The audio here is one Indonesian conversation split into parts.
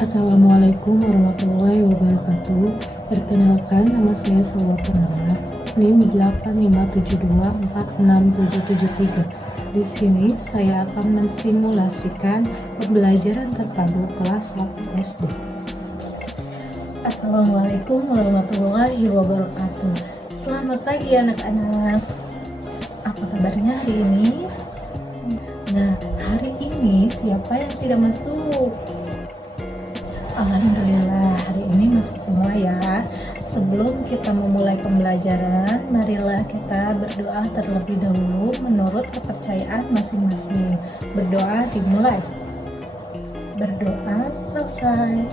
Assalamualaikum warahmatullahi wabarakatuh. Perkenalkan, nama saya Salwa Purnama, NIM 857246773. Di sini saya akan mensimulasikan pembelajaran terpadu kelas 1 SD. Assalamualaikum warahmatullahi wabarakatuh. Selamat pagi anak-anak. Apa kabarnya hari ini? Nah, hari ini siapa yang tidak masuk? Alhamdulillah, hari ini masuk semua ya. Sebelum kita memulai pembelajaran, marilah kita berdoa terlebih dahulu menurut kepercayaan masing-masing. Berdoa dimulai. Berdoa selesai.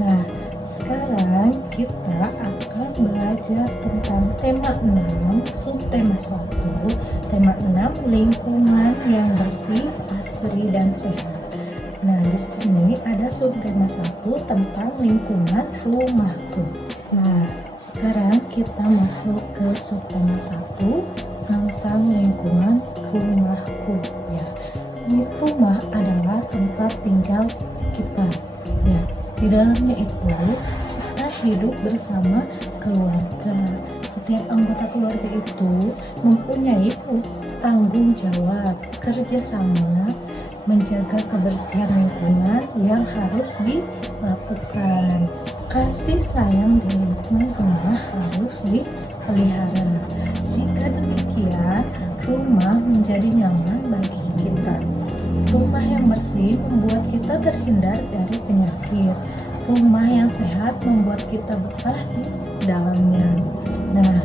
Nah, sekarang kita akan belajar tentang tema 6, subtema 1. Tema 6, lingkungan yang bersih, asri, dan sehat. Nah, di sini ada subtema 1 tentang lingkungan rumahku. Nah, sekarang kita masuk ke subtema 1 tentang lingkungan rumahku ya. Ini rumah adalah tempat tinggal kita. Ya, di dalamnya itu kita hidup bersama keluarga. Setiap anggota keluarga itu mempunyai tanggung jawab kerjasama menjaga kebersihan lingkungan yang harus dilakukan. Kasih sayang di lingkungan rumah harus dipelihara. Jika demikian, rumah menjadi nyaman bagi kita. Rumah yang bersih membuat kita terhindar dari penyakit. Rumah yang sehat membuat kita betah di dalamnya. Nah,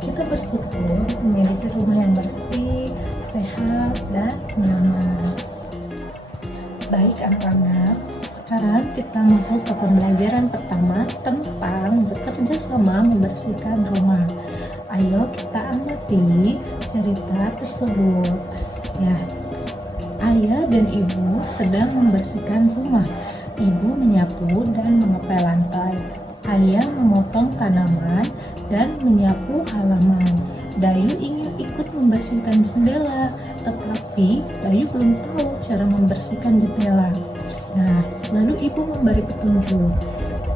kita bersyukur memiliki rumah yang bersih, sehat, dan nyaman. Baik anak-anak, sekarang kita masuk ke pembelajaran pertama tentang bekerja sama membersihkan rumah. Ayo kita amati cerita tersebut. Ya, ayah dan ibu sedang membersihkan rumah. Ibu menyapu dan mengepel lantai. Ayah memotong tanaman dan menyapu halaman. Dayu ingin ikut membersihkan jendela, tetapi Dayu belum tahu cara membersihkan jendela. Nah, lalu ibu memberi petunjuk.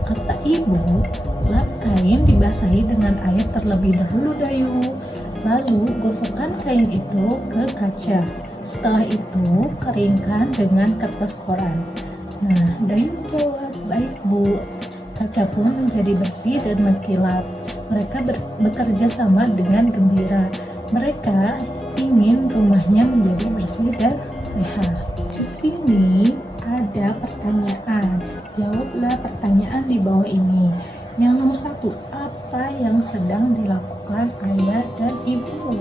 Kata ibu, lap kain dibasahi dengan air terlebih dahulu Dayu. Lalu gosokkan kain itu ke kaca. Setelah itu keringkan dengan kertas koran. Nah, Dayu menjawab, baik Bu. Kaca pun menjadi bersih dan mengkilap. Mereka bekerja sama dengan gembira. Mereka ingin rumahnya menjadi bersih dan sehat. Di sini ada pertanyaan. Jawablah pertanyaan di bawah ini. Yang nomor 1, apa yang sedang dilakukan ayah dan ibu?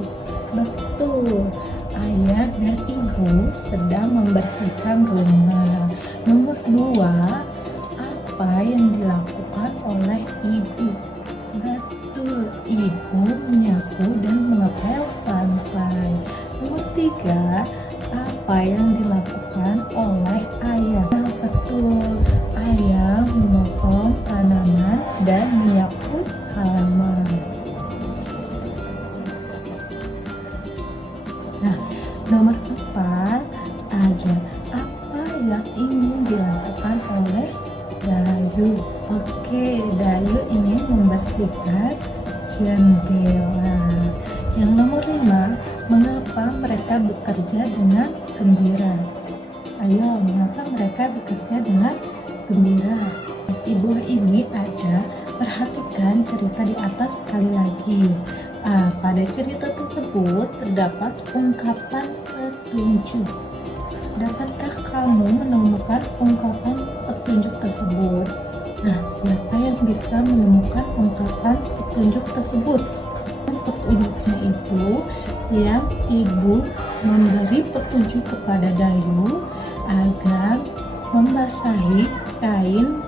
Betul, ayah dan ibu sedang membersihkan rumah. Nomor 2, apa yang dilakukan oleh ibu? Betul, ibu menyapu dan mengepel lantai. Nomor 3, apa yang dilakukan oleh ayah? Betul, ayah memotong tanaman dan menyapu halaman. Nah, nomor 4, ada apa yang ingin dilakukan oleh Dayu? Oke, Dayu ingin membersihkan jendela. Yang nomor 5, mengapa mereka bekerja dengan gembira? Ayo, mengapa mereka bekerja dengan gembira? Di bawah ini ada, perhatikan cerita di atas sekali lagi. Pada cerita tersebut terdapat ungkapan petunjuk. Dapatkah kamu menemukan ungkapan petunjuk tersebut? Nah, siapa yang bisa menemukan ungkapan petunjuk tersebut? Petunjuknya itu yang ibu memberi petunjuk kepada Dayu agar membasahi kain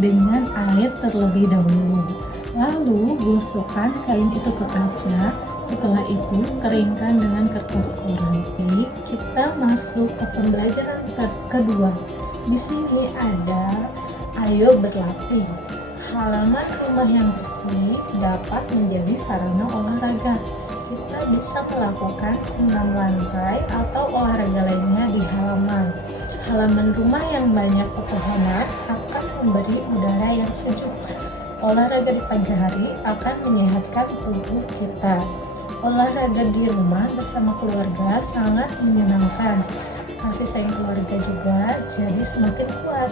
dengan air terlebih dahulu. Lalu gosokkan kain itu ke kaca. Setelah itu keringkan dengan kertas koran. Jadi kita masuk ke pembelajaran kedua. Di sini ada ayo berlatih. Halaman rumah yang bersih dapat menjadi sarana olahraga. Kita bisa melakukan senam lantai atau olahraga lainnya di halaman. Halaman rumah yang banyak pepohonan akan memberi udara yang sejuk. Olahraga di pagi hari akan menyehatkan tubuh kita. Olahraga di rumah bersama keluarga sangat menyenangkan. Kasih sayang keluarga juga jadi semakin kuat.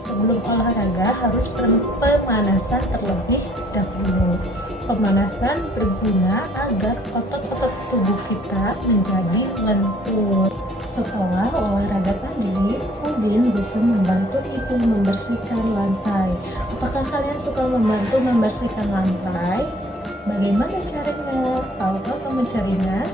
Sebelum olahraga harus pemanasan terlebih dahulu. Pemanasan berguna agar otot-otot tubuh kita menjadi lentur. Setelah olahraga tadi, Udin bisa membantu ibu membersihkan lantai. Apakah kalian suka membantu membersihkan lantai? Bagaimana caranya? Tahukah kamu caranya?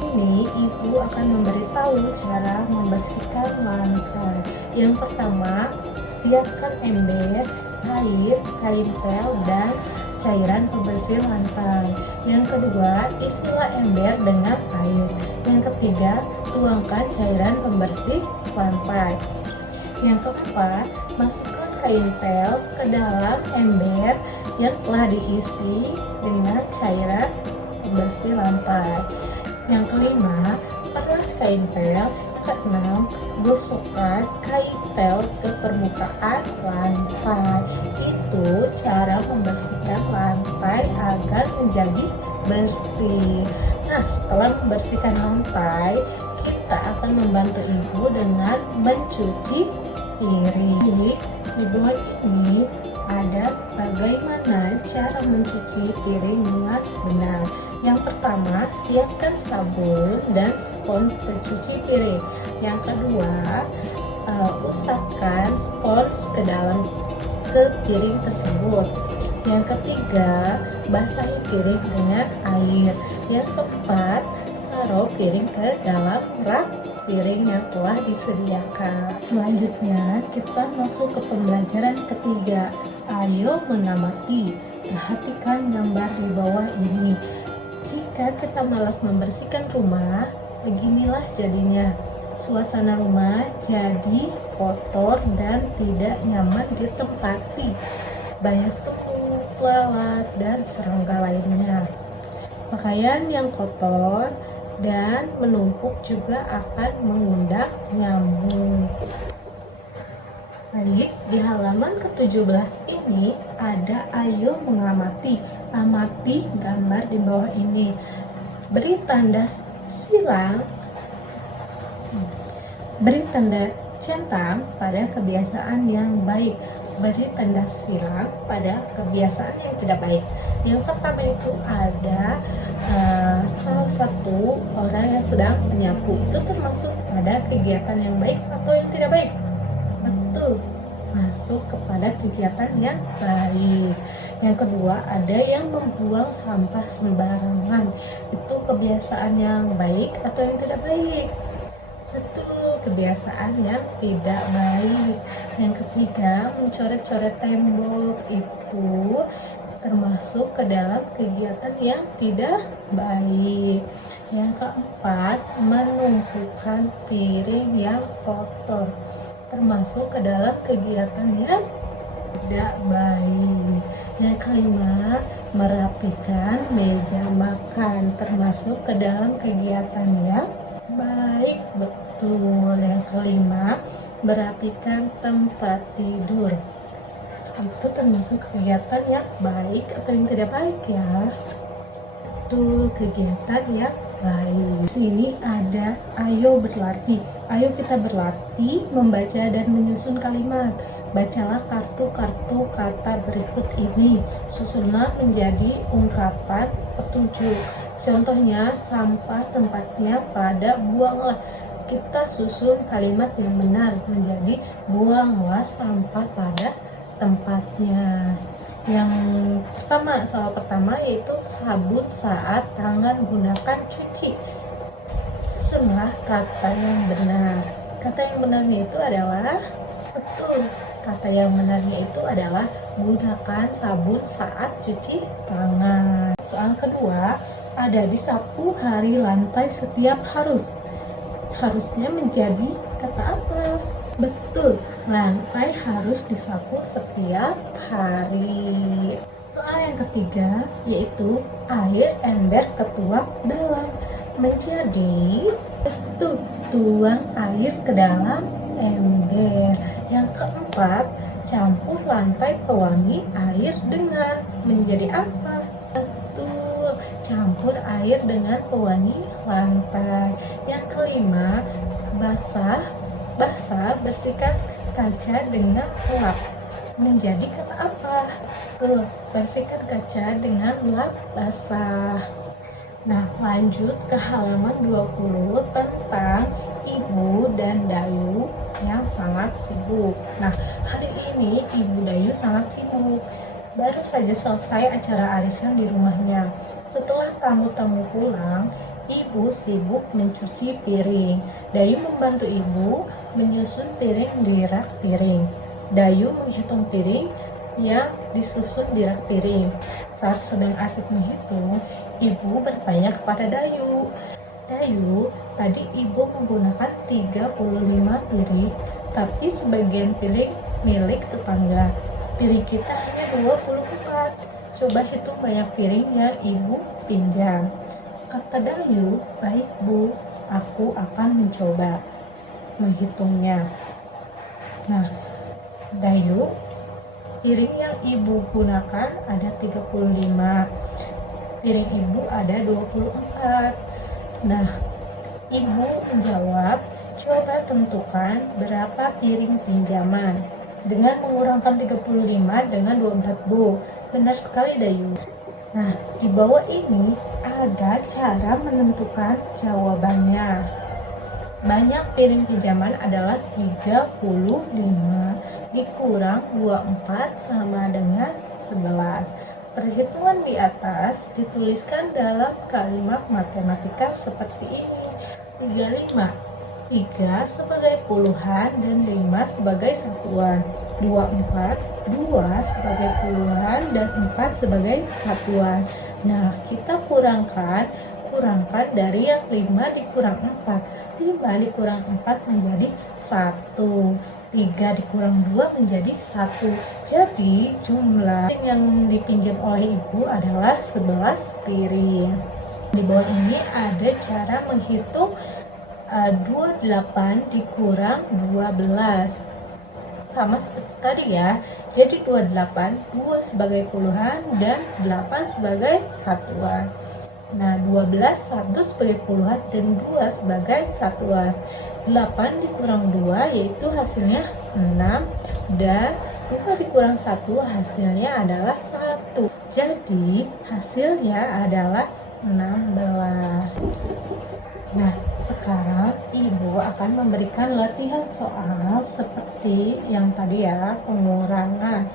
Ini ibu akan memberitahu cara membersihkan lantai. Yang pertama, siapkan ember, air, kain pel, dan cairan pembersih lantai. Yang kedua, isilah ember dengan air. Yang ketiga, tuangkan cairan pembersih lantai. Yang keempat, masukkan kain pel ke dalam ember yang telah diisi dengan cairan pembersih lantai. Yang kelima, peras kain pel. Keenam, gosokkan kain pel ke permukaan lantai. Itu cara membersihkan lantai agar menjadi bersih. Nah, setelah membersihkan lantai, kita akan membantu ibu dengan mencuci piring. Di bawah ini ada bagaimana cara mencuci piring dengan benar. Yang pertama, siapkan sabun dan spons pencuci piring. Yang kedua, usapkan spons ke piring tersebut. Yang ketiga, basahi piring dengan air. Yang keempat, taruh piring ke dalam rak piring yang telah disediakan. Selanjutnya, kita masuk ke pembelajaran ketiga. Ayo mengamati. Perhatikan gambar di bawah ini. Jika kita malas membersihkan rumah, beginilah jadinya. Suasana rumah jadi kotor dan tidak nyaman ditempati. Banyak semut, lalat, dan serangga lainnya. Pakaian yang kotor dan menumpuk juga akan mengundang nyamuk. Baik, di halaman ke-17 ini ada ayo mengamati. Amati gambar di bawah ini. Beri tanda silang, beri tanda centang pada kebiasaan yang baik. Beri tanda silang pada kebiasaan yang tidak baik. Yang pertama itu ada salah satu orang yang sedang menyapu. Itu termasuk pada kegiatan yang baik atau yang tidak baik? Betul, masuk kepada kegiatan yang baik. Yang kedua, ada yang membuang sampah sembarangan. Itu kebiasaan yang baik atau yang tidak baik? Betul, kebiasaan yang tidak baik. Yang ketiga, mencoret-coret tembok. Itu termasuk ke dalam kegiatan yang tidak baik. Yang keempat, menumpukan piring yang kotor. Termasuk ke dalam kegiatan yang tidak baik. Yang kelima, merapikan meja makan. Termasuk ke dalam kegiatan yang baik. Betul. Yang kelima, merapikan tempat tidur. Itu termasuk kegiatan yang baik atau yang tidak baik ya? Betul, kegiatan yang baik. Di sini ada ayo berlatih. Ayo kita berlatih membaca dan menyusun kalimat. Bacalah kartu-kartu kata berikut ini. Susunlah menjadi ungkapan petunjuk. Contohnya, sampah tempatnya pada buanglah. Kita susun kalimat yang benar menjadi buanglah sampah pada tempatnya. Yang pertama, soal pertama yaitu sabut saat tangan gunakan cuci. Susunlah kata yang benar. Kata yang benarnya itu adalah betul. Kata yang benarnya itu adalah gunakan sabun saat cuci tangan. Soal kedua, ada disapu hari lantai setiap harus. Harusnya menjadi kata apa? Betul, lantai harus disapu setiap hari. Soal yang ketiga yaitu air ember ketuang dalam. Menjadi betul, tuang air ke dalam ember. Yang keempat, campur lantai pewangi air dengan menjadi apa? Betul, campur air dengan pewangi lantai. Yang kelima, basah bersihkan kaca dengan lap. Menjadi kata apa? Tuh, bersihkan kaca dengan lap basah. Nah, lanjut ke halaman 20 tentang Ibu dan Dayu yang sangat sibuk. Nah, hari ini Ibu Dayu sangat sibuk. Baru saja selesai acara arisan di rumahnya. Setelah tamu-tamu pulang, Ibu sibuk mencuci piring. Dayu membantu Ibu menyusun piring di rak piring. Dayu menghitung piring yang disusun di rak piring. Saat sedang asik menghitung, Ibu bertanya kepada Dayu, "Dayu, tadi Ibu menggunakan 35 piring, tapi sebagian piring milik tetangga. Piring kita hanya 24. Coba hitung banyak piring yang Ibu pinjam." Kata Dayu, "Baik Bu, aku akan mencoba menghitungnya." Nah, Dayu, piring yang Ibu gunakan ada 35. Piring Ibu ada 24. Nah, Ibu menjawab, "Coba tentukan berapa piring pinjaman dengan mengurangkan 35 dengan 24 Bu." Benar sekali Dayu. Nah, di bawah ini ada cara menentukan jawabannya. Banyak piring pinjaman adalah 35 dikurang 24 sama dengan 11. Perhitungan di atas dituliskan dalam kalimat matematika seperti ini. 35, 3 sebagai puluhan dan 5 sebagai satuan. 24, 2 sebagai puluhan dan 4 sebagai satuan. Nah, kita kurangkan dari yang 5 dikurang 4. 5 dikurang 4 menjadi 1. 3 dikurang 2 menjadi 1. Jadi jumlah yang dipinjam oleh Ibu adalah 11 piring. Di bawah ini ada cara menghitung 28 dikurang 12. Sama seperti tadi ya. Jadi 28, 2 sebagai puluhan dan 8 sebagai satuan. Nah, 12, 1 sebagai puluhan dan 2 sebagai satuan. 8 dikurang 2 yaitu hasilnya 6, dan 2 dikurang 1 hasilnya adalah 1. Jadi hasilnya adalah 16. Nah, sekarang Ibu akan memberikan latihan soal seperti yang tadi ya, pengurangan.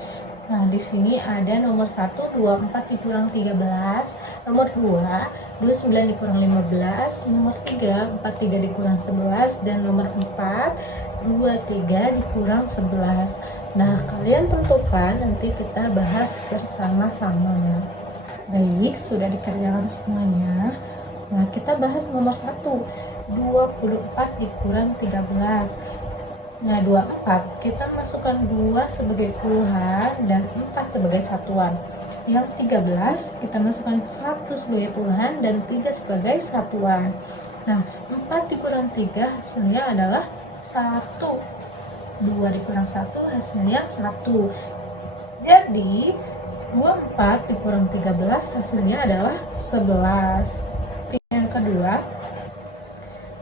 Nah, di sini ada nomor 1, 24 dikurang 13, nomor 2, 29 dikurang 15, nomor 3, 43 dikurang 11, dan nomor 4, 23 dikurang 11. Nah, kalian tentukan, nanti kita bahas bersama-sama. Baik, sudah dikerjakan semuanya. Nah, kita bahas nomor 1, 24 dikurang 13. Nah, 24 kita masukkan 2 sebagai puluhan dan 4 sebagai satuan. Yang 13 kita masukkan 1 sebagai puluhan dan 3 sebagai satuan. Nah, 4 dikurang 3 hasilnya adalah 1. 2 dikurang 1 hasilnya 1. Jadi 24 dikurang 13 hasilnya adalah 11. Yang kedua,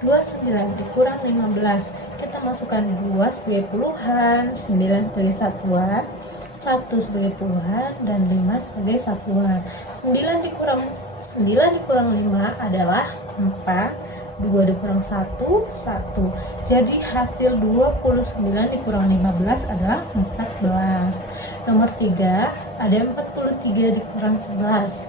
29 dikurang 15, kita masukkan 2 sebagai puluhan, 9 sebagai satuan, 1 sebagai puluhan, dan 5 sebagai satuan. 9 dikurang 5 adalah 4, 2 dikurang 1, 1. Jadi hasil 29 dikurang 15 adalah 14. Nomor 3, ada 43 dikurang 11.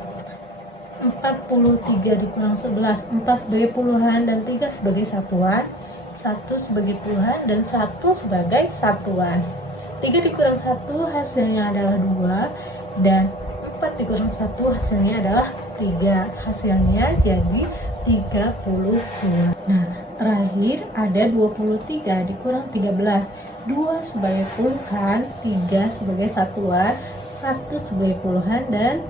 43 dikurang 11, 4 sebagai puluhan dan 3 sebagai satuan, 1 sebagai puluhan dan 1 sebagai satuan. 3 dikurang 1 hasilnya adalah 2, dan 4 dikurang 1 hasilnya adalah 3. Hasilnya jadi 32. Nah, terakhir ada 23 dikurang 13, 2 sebagai puluhan, 3 sebagai satuan, 1 sebagai puluhan, dan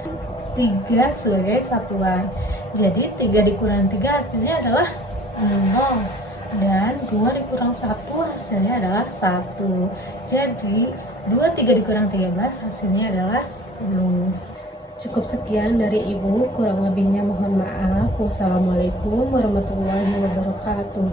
3 sebagai satuan. Jadi 3 dikurang 3 hasilnya adalah 0. Dan 2 dikurang 1 hasilnya adalah 1. Jadi 23 dikurang 13 hasilnya adalah 10. Cukup sekian dari Ibu, kurang lebihnya mohon maaf. Wassalamualaikum warahmatullahi wabarakatuh.